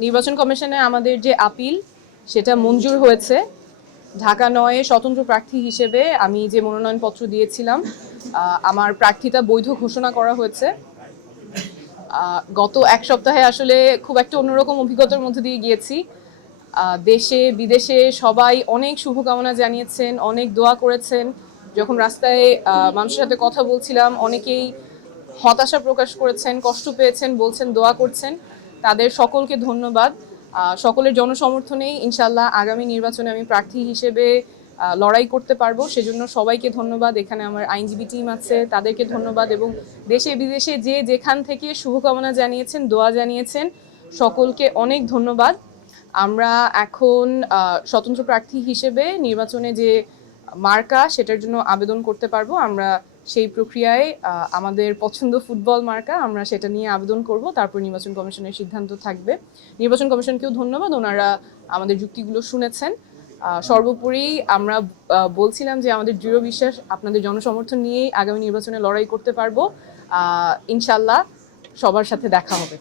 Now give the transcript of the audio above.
নির্বাচন কমিশনে আমাদের যে আপিল সেটা মঞ্জুর হয়েছে। ঢাকা ৯-এ স্বতন্ত্র প্রার্থী হিসেবে আমি যে মনোনয়নপত্র দিয়েছিলাম, আমার প্রার্থিতা বৈধ ঘোষণা করা হয়েছে। গত এক সপ্তাহে আসলে খুব একটা অন্যরকম অভিজ্ঞতার মধ্যে দিয়ে গিয়েছি। দেশে বিদেশে সবাই অনেক শুভকামনা জানিয়েছেন, অনেক দোয়া করেছেন। যখন রাস্তায় মানুষের সাথে কথা বলছিলাম, অনেকেই হতাশা প্রকাশ করেছেন, কষ্ট পেয়েছেন, বলছেন দোয়া করছেন। তাদের সকলকে ধন্যবাদ। সকলের জনসমর্থনেই ইনশাল্লাহ আগামী নির্বাচনে আমি প্রার্থী হিসেবে লড়াই করতে পারবো। সেজন্য সবাইকে ধন্যবাদ। এখানে আমার আইনজীবী টিম আছে, তাদেরকে ধন্যবাদ। এবং দেশে বিদেশে যে যেখান থেকে শুভকামনা জানিয়েছেন, দোয়া জানিয়েছেন, সকলকে অনেক ধন্যবাদ। আমরা এখন স্বতন্ত্র প্রার্থী হিসেবে নির্বাচনে যে মার্কা সেটার জন্য আবেদন করতে পারবো। আমরা সেই প্রক্রিয়ায় আমাদের পছন্দ ফুটবল মার্কা, আমরা সেটা নিয়ে আবেদন করব। তারপর নির্বাচন কমিশনের সিদ্ধান্ত থাকবে। নির্বাচন কমিশনকেও ধন্যবাদ, ওনারা আমাদের যুক্তিগুলো শুনেছেন। সর্বোপরি আমরা বলছিলাম যে আমাদের দৃঢ় বিশ্বাস আপনাদের জনসমর্থন নিয়েই আগামী নির্বাচনে লড়াই করতে পারবো। ইনশাল্লাহ সবার সাথে দেখা হবে।